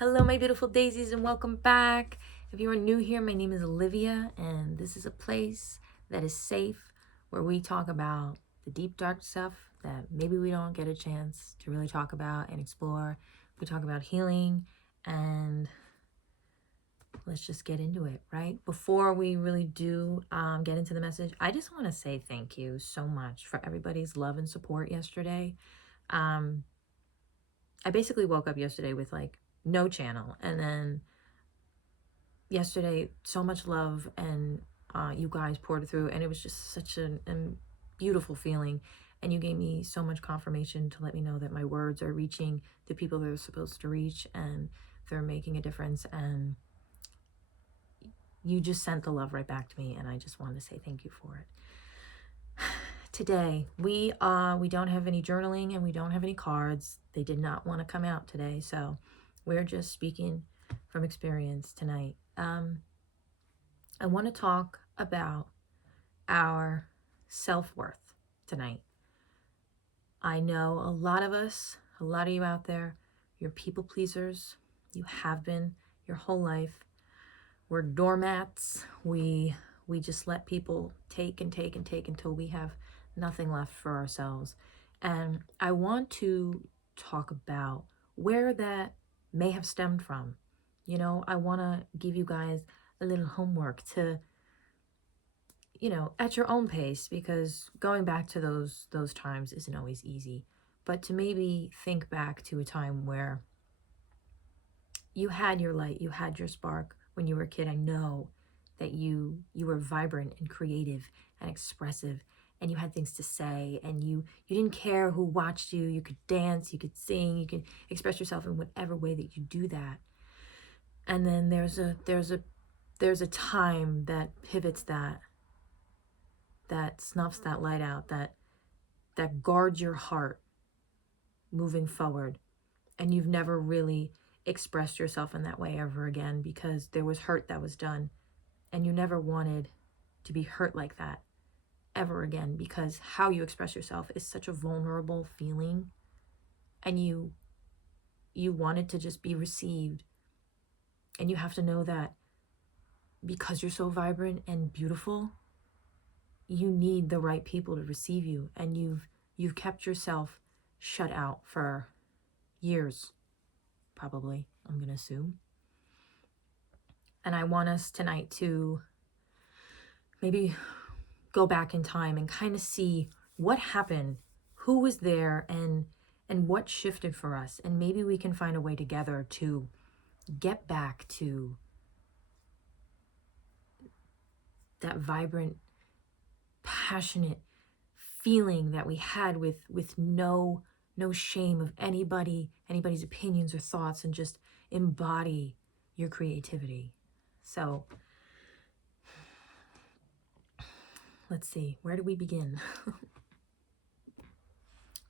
Hello, my beautiful daisies, and welcome back. If you are new here, my name is Olivia, and this is a place that is safe where we talk about the deep, dark stuff that maybe we don't get a chance to really talk about and explore. We talk about healing, and let's just get into it, right? Before we really do get into the message, I just want to say thank you so much for everybody's love and support yesterday. I basically woke up yesterday with like no channel, and then yesterday so much love and you guys poured through, and it was just such a beautiful feeling, and you gave me so much confirmation to let me know that my words are reaching the people they're supposed to reach, and they're making a difference, and you just sent the love right back to me, and I just wanted to say thank you for it. Today we don't have any journaling, and we don't have any cards. They did not want to come out today, so we're just speaking from experience tonight. I want to talk about our self-worth tonight. I know a lot of us, a lot of you out there, you're people pleasers. You have been your whole life. We're doormats. We just let people take and take and take until we have nothing left for ourselves. And I want to talk about where that may have stemmed from. You know, I want to give you guys a little homework to, at your own pace, because going back to those times isn't always easy. But to maybe think back to a time where you had your light, you had your spark when you were a kid. I know that you were vibrant and creative and expressive, and you had things to say, and you didn't care who watched you. You could dance, you could sing, you could express yourself in whatever way that you do that. And then there's a time that pivots that snuffs that light out, that guards your heart moving forward. And you've never really expressed yourself in that way ever again, because there was hurt that was done, and you never wanted to be hurt like that ever again, because how you express yourself is such a vulnerable feeling, and you wanted to just be received. And you have to know that because you're so vibrant and beautiful, you need the right people to receive you, and you've kept yourself shut out for years, probably, I'm gonna assume. And I want us tonight to maybe go back in time and kind of see what happened, who was there, and what shifted for us. And maybe we can find a way together to get back to that vibrant, passionate feeling that we had with no shame of anybody's opinions or thoughts, and just embody your creativity. So let's see, where do we begin?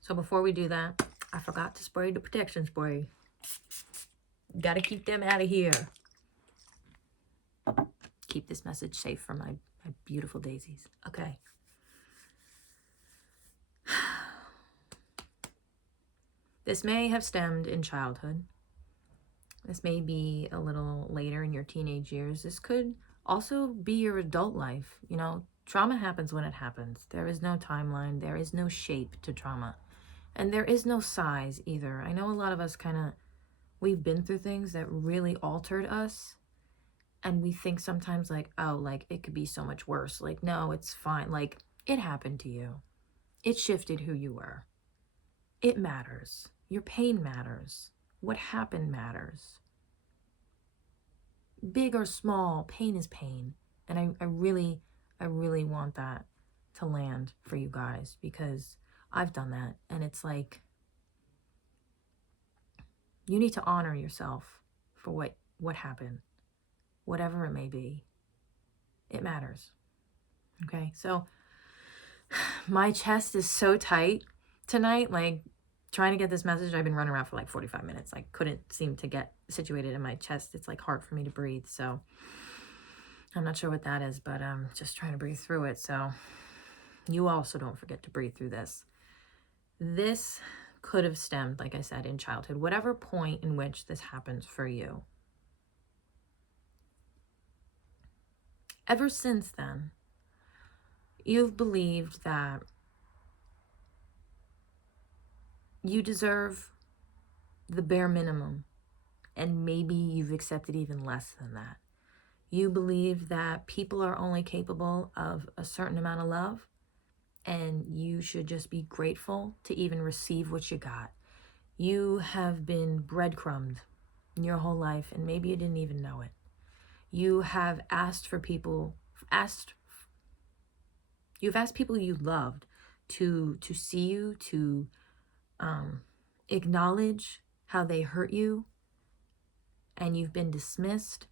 So before we do that, I forgot to spray the protection spray. Gotta keep them out of here. Keep this message safe for my beautiful daisies. Okay. This may have stemmed in childhood. This may be a little later in your teenage years. This could also be your adult life. You know, trauma happens when it happens. There is no timeline. There is no shape to trauma. And there is no size either. I know a lot of us we've been through things that really altered us. And we think sometimes like, oh, like it could be so much worse. Like, no, it's fine. Like, it happened to you. It shifted who you were. It matters. Your pain matters. What happened matters. Big or small, pain is pain. And I really want that to land for you guys, because I've done that. And it's like, you need to honor yourself for what happened, whatever it may be. It matters. Okay, so my chest is so tight tonight, like trying to get this message. I've been running around for like 45 minutes. I couldn't seem to get situated in my chest. It's like hard for me to breathe. So I'm not sure what that is, but I'm just trying to breathe through it. So you also don't forget to breathe through this. This could have stemmed, like I said, in childhood, whatever point in which this happens for you. Ever since then, you've believed that you deserve the bare minimum, and maybe you've accepted even less than that. You believe that people are only capable of a certain amount of love, and you should just be grateful to even receive what you got. You have been breadcrumbed your whole life, and maybe you didn't even know it. You have asked people you loved to see you, to acknowledge how they hurt you, and you've been dismissed.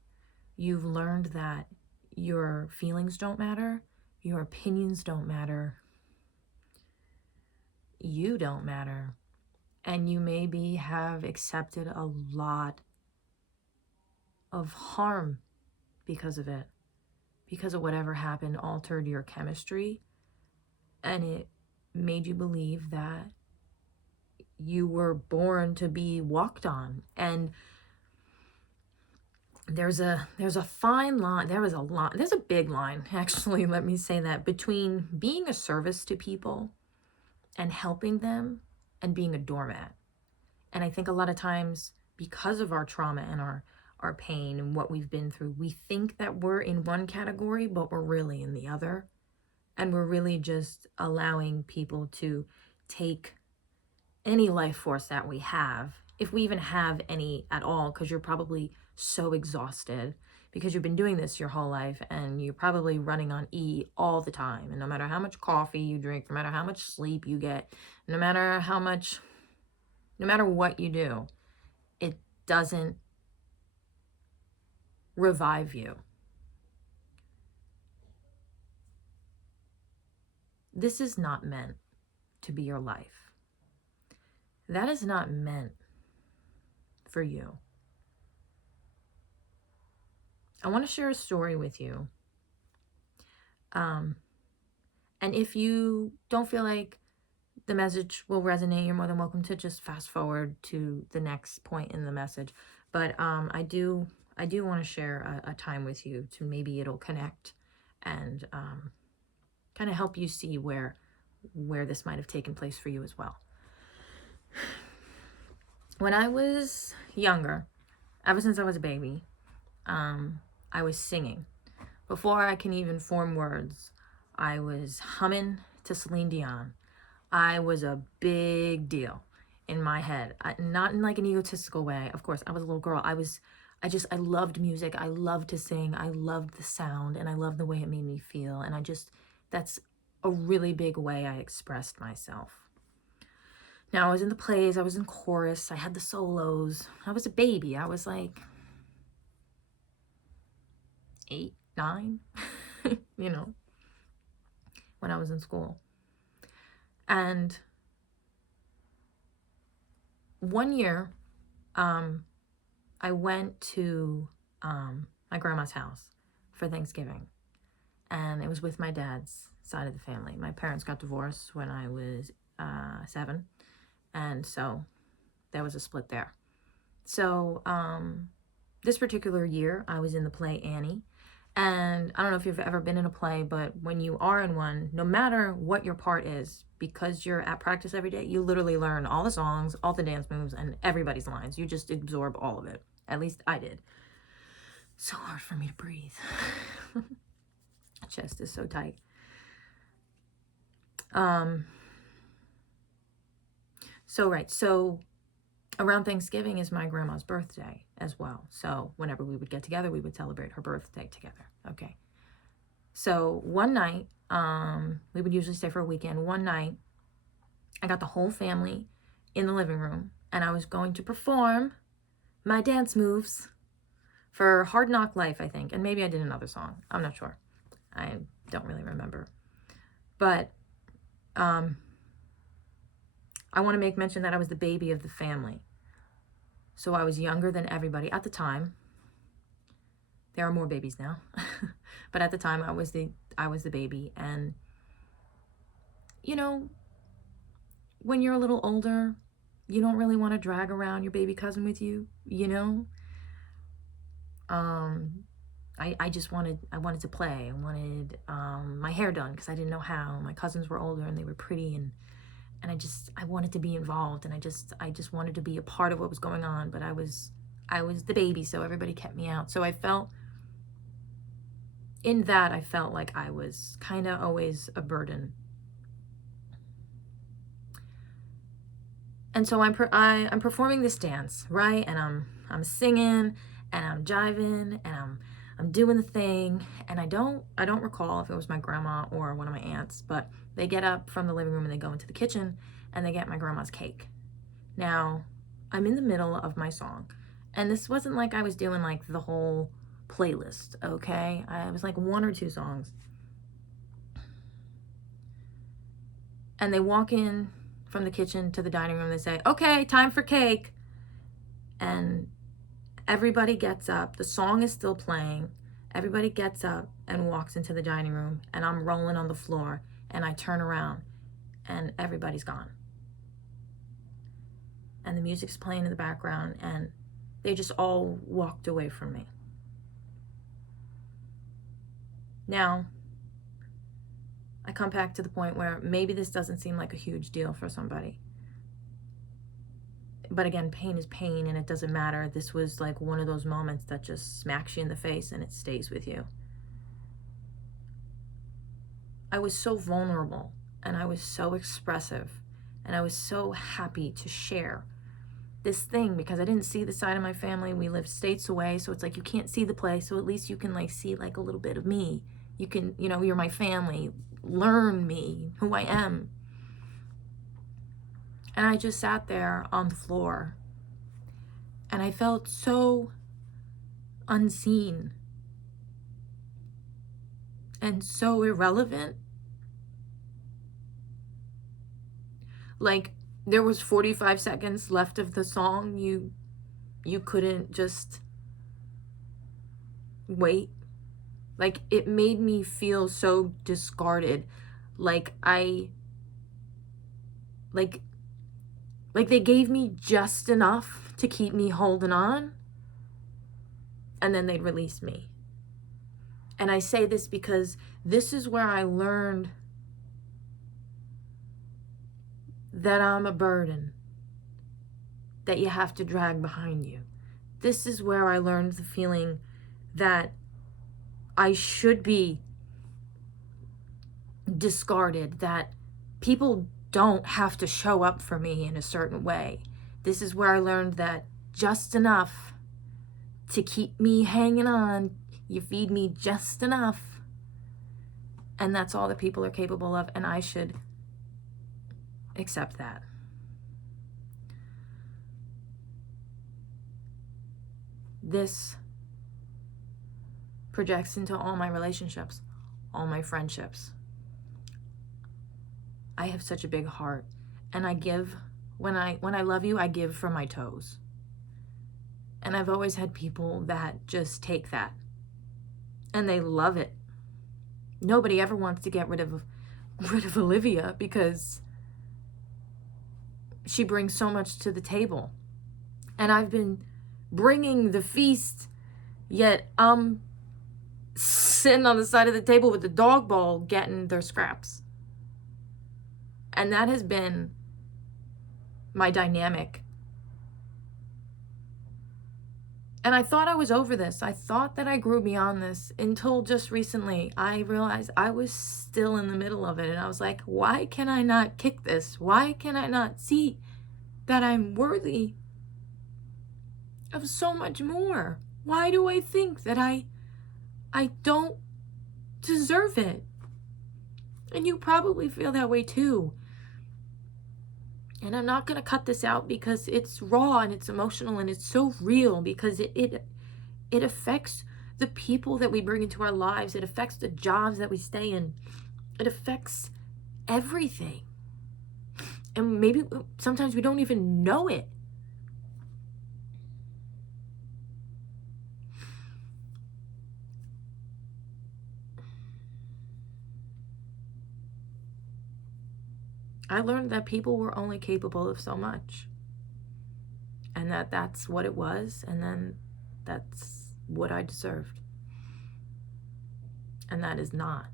You've learned that your feelings don't matter, your opinions don't matter, you don't matter, and you maybe have accepted a lot of harm because of it, because of whatever happened altered your chemistry, and it made you believe that you were born to be walked on. And there's a fine line, there's a big line, actually, let me say that, between being a service to people and helping them and being a doormat. And I think a lot of times, because of our trauma and our pain and what we've been through, we think that we're in one category, but we're really in the other. And we're really just allowing people to take any life force that we have, if we even have any at all, because you're probably so exhausted because you've been doing this your whole life, and you're probably running on E all the time. And no matter how much coffee you drink, no matter how much sleep you get, no matter what you do, it doesn't revive you. This is not meant to be your life. That is not meant for you. I want to share a story with you. And if you don't feel like the message will resonate, you're more than welcome to just fast forward to the next point in the message. But I do want to share a time with you to maybe it'll connect and kind of help you see where this might have taken place for you as well. When I was younger, ever since I was a baby, I was singing. Before I can even form words, I was humming to Celine Dion. I was a big deal in my head. Not in like an egotistical way. Of course, I was a little girl. I loved music. I loved to sing. I loved the sound, and I loved the way it made me feel. And that's a really big way I expressed myself. Now, I was in the plays. I was in chorus. I had the solos. I was a baby. I was like 8, 9, when I was in school. And one year, I went to my grandma's house for Thanksgiving, and it was with my dad's side of the family. My parents got divorced when I was 7, and so there was a split there. So this particular year, I was in the play Annie. And I don't know if you've ever been in a play, but when you are in one, no matter what your part is, because you're at practice every day, you literally learn all the songs, all the dance moves, and everybody's lines. You just absorb all of it. At least I did. So hard for me to breathe. Chest is so tight. So around Thanksgiving is my grandma's birthday as well. So whenever we would get together, we would celebrate her birthday together. Okay. So one night, we would usually stay for a weekend. One night, I got the whole family in the living room, and I was going to perform my dance moves for Hard Knock Life, I think. And maybe I did another song. I'm not sure. I don't really remember. But I want to make mention that I was the baby of the family. So I was younger than everybody at the time. There are more babies now. But at the time, I was the baby. And, when you're a little older, you don't really want to drag around your baby cousin with you, you know? I just wanted to play. I wanted my hair done because I didn't know how. My cousins were older and they were pretty, and I wanted to be involved, and I just wanted to be a part of what was going on, but I was the baby, so everybody kept me out. So I felt like I was kind of always a burden. And so I'm performing this dance, right? And I'm singing and I'm jiving and I'm doing the thing, and I don't recall if it was my grandma or one of my aunts, but they get up from the living room and they go into the kitchen and they get my grandma's cake. Now, I'm in the middle of my song, and this wasn't like I was doing like the whole playlist, okay? I was like 1 or 2 songs. And they walk in from the kitchen to the dining room. They say, "Okay, time for cake." And everybody gets up. The song is still playing. Everybody gets up and walks into the dining room, and I'm rolling on the floor, and I turn around and everybody's gone. And the music's playing in the background, and they just all walked away from me. Now, I come back to the point where maybe this doesn't seem like a huge deal for somebody. But again, pain is pain, and it doesn't matter. This was like one of those moments that just smacks you in the face and it stays with you. I was so vulnerable, and I was so expressive, and I was so happy to share this thing because I didn't see the side of my family. We lived states away, so it's like you can't see the place, so at least you can like see like a little bit of me. You can, you're my family. Learn me, who I am. And I just sat there on the floor, and I felt so unseen and so irrelevant. Like, there was 45 seconds left of the song. You couldn't just wait. Like, it made me feel so discarded. Like they gave me just enough to keep me holding on, and then they'd release me. And I say this because this is where I learned that I'm a burden that you have to drag behind you. This is where I learned the feeling that I should be discarded, that people don't have to show up for me in a certain way. This is where I learned that just enough to keep me hanging on. You feed me just enough, and that's all that people are capable of, and I should accept that. This projects into all my relationships, all my friendships. I have such a big heart, and I give. When I love you, I give from my toes. And I've always had people that just take that, and they love it. Nobody ever wants to get rid of Olivia because she brings so much to the table. And I've been bringing the feast, yet I'm sitting on the side of the table with the dog bowl getting their scraps. And that has been my dynamic. And I thought I was over this. I thought that I grew beyond this until just recently. I realized I was still in the middle of it. And I was like, why can I not kick this? Why can I not see that I'm worthy of so much more? Why do I think that I don't deserve it? And you probably feel that way too. And I'm not going to cut this out because it's raw and it's emotional and it's so real, because it affects the people that we bring into our lives. It affects the jobs that we stay in. It affects everything. And maybe sometimes we don't even know it. I learned that people were only capable of so much. and that's what it was, and then that's what I deserved. And that is not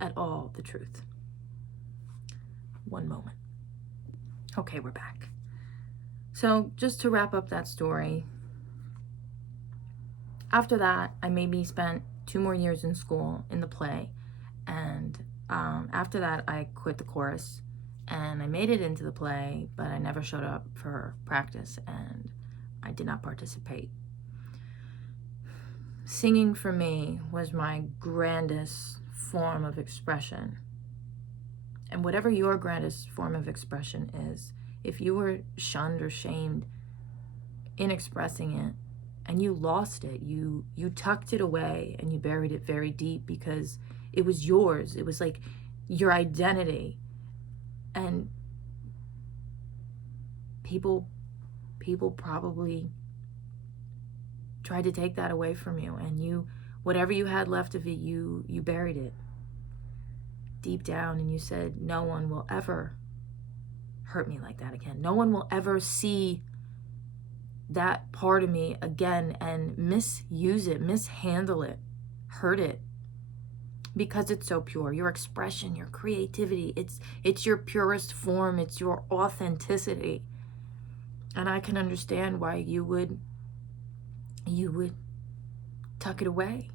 at all the truth. One moment. Okay, we're back. So just to wrap up that story, after that, I maybe spent 2 more years in school in the play, and after that, I quit the chorus, and I made it into the play, but I never showed up for practice, and I did not participate. Singing for me was my grandest form of expression. And whatever your grandest form of expression is, if you were shunned or shamed in expressing it, and you lost it, you tucked it away and you buried it very deep because it was yours. It was like your identity. And people probably tried to take that away from you, and whatever you had left of it, you buried it deep down, and you said, no one will ever hurt me like that again. No one will ever see that part of me again and misuse it, mishandle it, hurt it, because it's so pure. Your expression, your creativity, it's your purest form, it's your authenticity. And I can understand why you would tuck it away.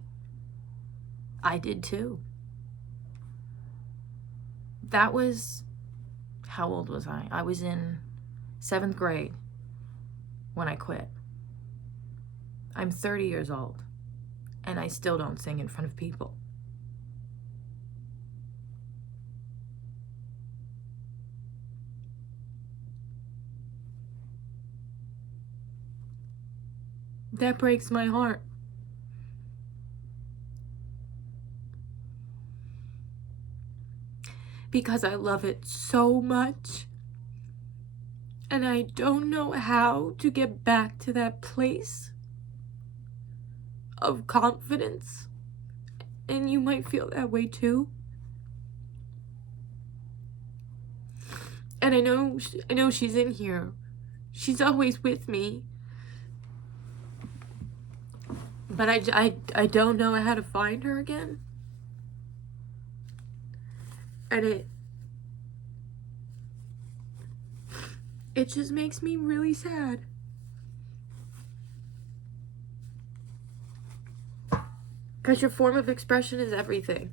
I did too. That was, how old was I? I was in 7th grade when I quit. I'm 30 years old, and I still don't sing in front of people. That breaks my heart. Because I love it so much. And I don't know how to get back to that place of confidence. And you might feel that way too. And I know she's in here. She's always with me. But I don't know how to find her again. And it just makes me really sad. Because your form of expression is everything.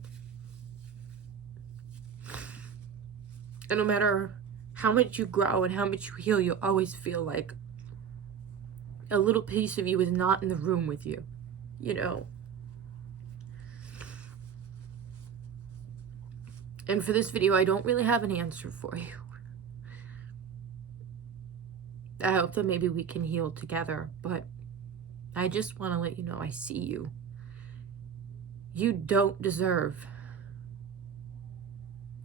And no matter how much you grow and how much you heal, you always feel like a little piece of you is not in the room with you, you know? And for this video, I don't really have an answer for you. I hope that maybe we can heal together, but I just want to let you know I see you. You don't deserve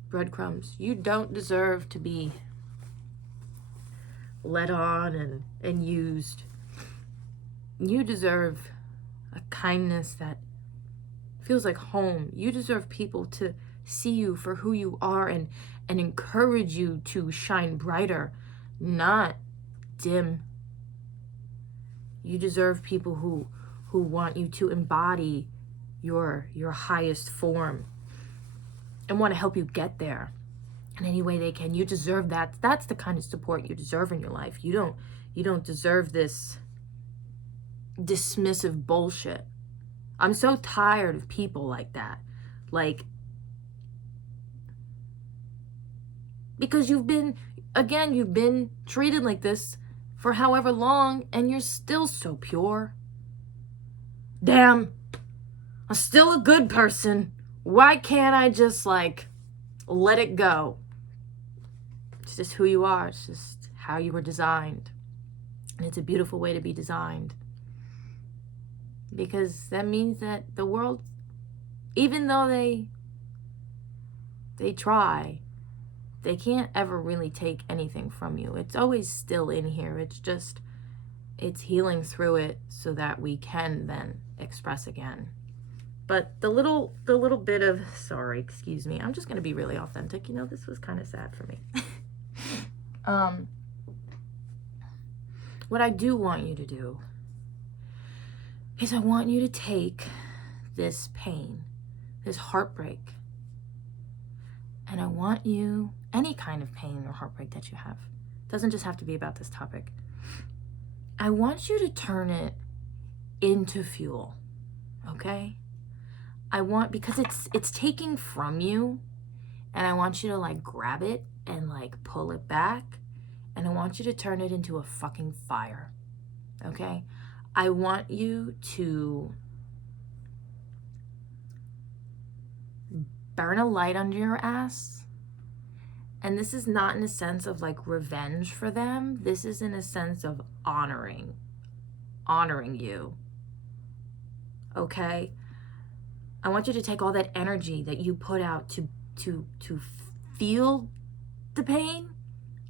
breadcrumbs. You don't deserve to be led on and used. You deserve a kindness that feels like home. You deserve people to see you for who you are and encourage you to shine brighter, not dim. You deserve people who want you to embody your highest form and want to help you get there in any way they can. You deserve that. That's the kind of support you deserve in your life. You don't deserve this dismissive bullshit. I'm so tired of people like that. Like, because you've been treated like this for however long, and you're still so pure. Damn, I'm still a good person. Why can't I just, like, let it go? It's just who you are. It's just how you were designed. And it's a beautiful way to be designed. Because that means that the world, even though they try, they can't ever really take anything from you. It's always still in here. It's healing through it so that we can then express again. But the little bit of, sorry, excuse me, I'm just going to be really authentic. You know, this was kind of sad for me. what I do want you to do is I want you to take this pain, this heartbreak, and I want you, any kind of pain or heartbreak that you have, doesn't just have to be about this topic, I want you to turn it into fuel, okay? Because it's taking from you, and I want you to like grab it and like pull it back, and I want you to turn it into a fucking fire, okay? I want you to burn a light under your ass. And this is not in a sense of like revenge for them. This is in a sense of honoring you. Okay? I want you to take all that energy that you put out to feel the pain,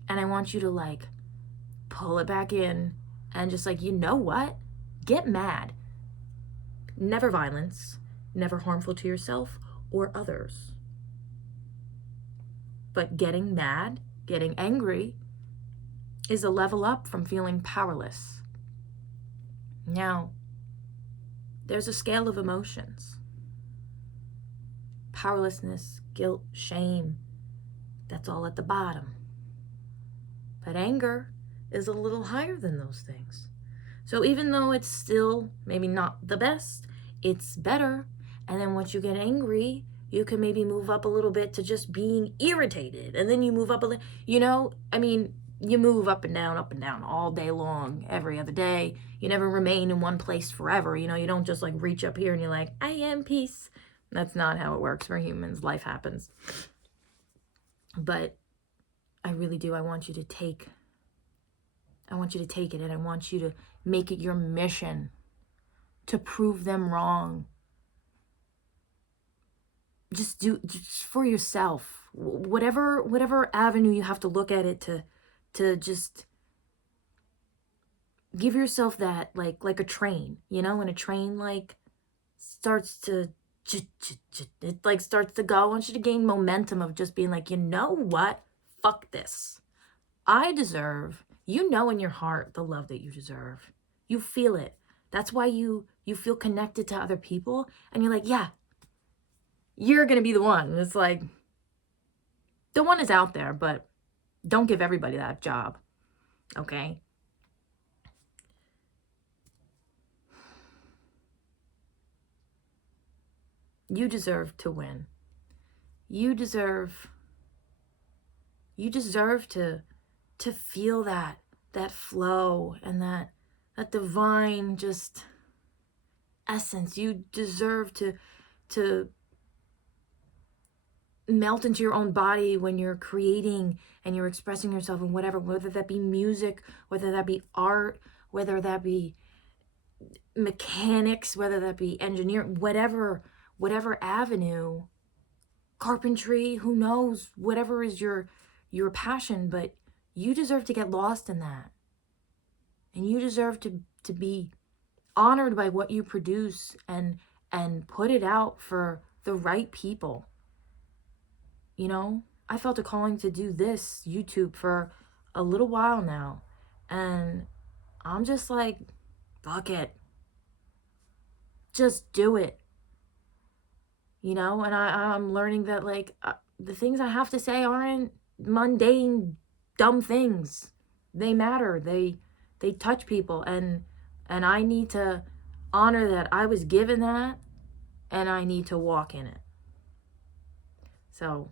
and I want you to like pull it back in and just like, you know what? Get mad. Never violence, never harmful to yourself or others. But getting mad, getting angry is a level up from feeling powerless. Now, there's a scale of emotions. Powerlessness, guilt, shame, that's all at the bottom. But anger is a little higher than those things. So even though it's still maybe not the best, it's better. And then once you get angry, you can maybe move up a little bit to just being irritated. And then you move up a little, you move up and down all day long, every other day. You never remain in one place forever. You don't just like reach up here and you're like, I am peace. That's not how it works for humans. Life happens. But I really do. I want you to take it, and I want you to make it your mission to prove them wrong. Just for yourself, whatever avenue you have to look at it to just give yourself that, like a train, when a train like starts to it like starts to go. I want you to gain momentum of just being like, you know what, fuck this. I deserve, in your heart, the love that you deserve. You feel it. That's why you feel connected to other people, and you're like, yeah, you're gonna be the one. And it's like, the one is out there, but don't give everybody that job, okay? You deserve to win. You deserve to feel that flow and that divine just essence. You deserve to melt into your own body when you're creating and you're expressing yourself in whatever, whether that be music, whether that be art, whether that be mechanics, whether that be engineering, whatever avenue, carpentry, who knows, whatever is your passion, but you deserve to get lost in that. And you deserve to be honored by what you produce and put it out for the right people. I felt a calling to do this YouTube for a little while now, and I'm just like, fuck it. Just do it. And I'm learning that the things I have to say aren't mundane, dumb things. They matter. They touch people, and I need to honor that I was given that, and I need to walk in it. So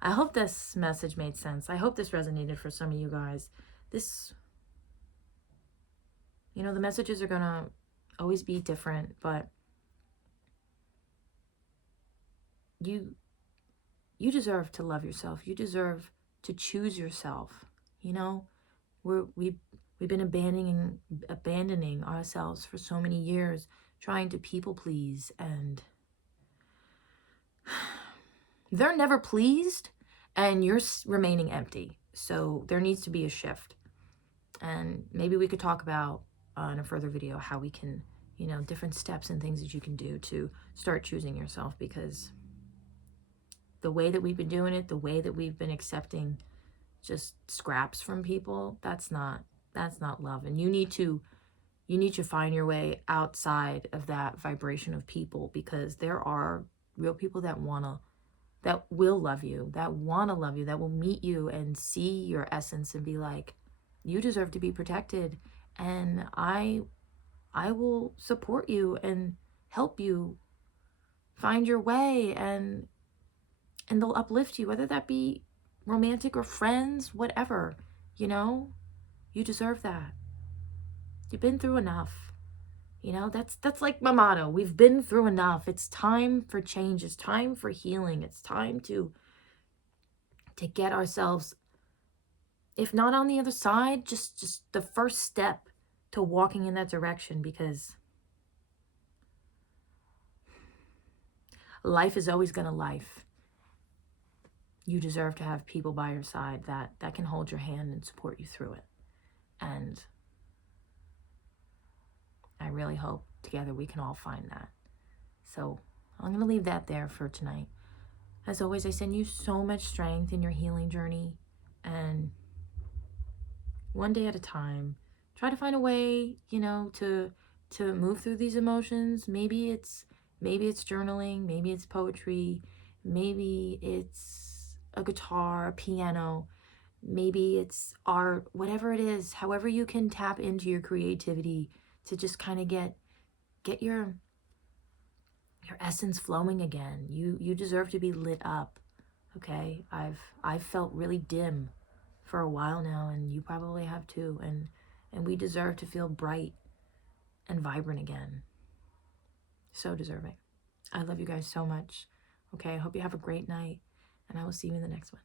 I hope this message made sense. I hope this resonated for some of you guys. The messages are gonna always be different, but you deserve to love yourself. You deserve to choose yourself. We've been abandoning ourselves for so many years, trying to people please, and they're never pleased, and you're remaining empty. So there needs to be a shift. And maybe we could talk about in a further video how we can, different steps and things that you can do to start choosing yourself, because the way that we've been doing it, the way that we've been accepting just scraps from people, that's not That's not love. And you need to find your way outside of that vibration of people, because there are real people that will love you, that want to love you, that will meet you and see your essence and be like, you deserve to be protected, and I will support you and help you find your way, and they'll uplift you, whether that be romantic or friends, whatever. You deserve that. You've been through enough. That's like my motto. We've been through enough. It's time for change. It's time for healing. It's time to get ourselves, if not on the other side, just the first step to walking in that direction, because life is always going to life. You deserve to have people by your side that can hold your hand and support you through it. And I really hope together we can all find that. So I'm going to leave that there for tonight. As always, I send you so much strength in your healing journey, and one day at a time, try to find a way, to move through these emotions. Maybe it's journaling, maybe it's poetry, maybe it's a guitar, a piano, maybe it's art, whatever it is, however you can tap into your creativity to just kind of get your essence flowing again. You deserve to be lit up. Okay? I've felt really dim for a while now, and you probably have too, and we deserve to feel bright and vibrant again. So deserving. I love you guys so much. Okay, I hope you have a great night, and I will see you in the next one.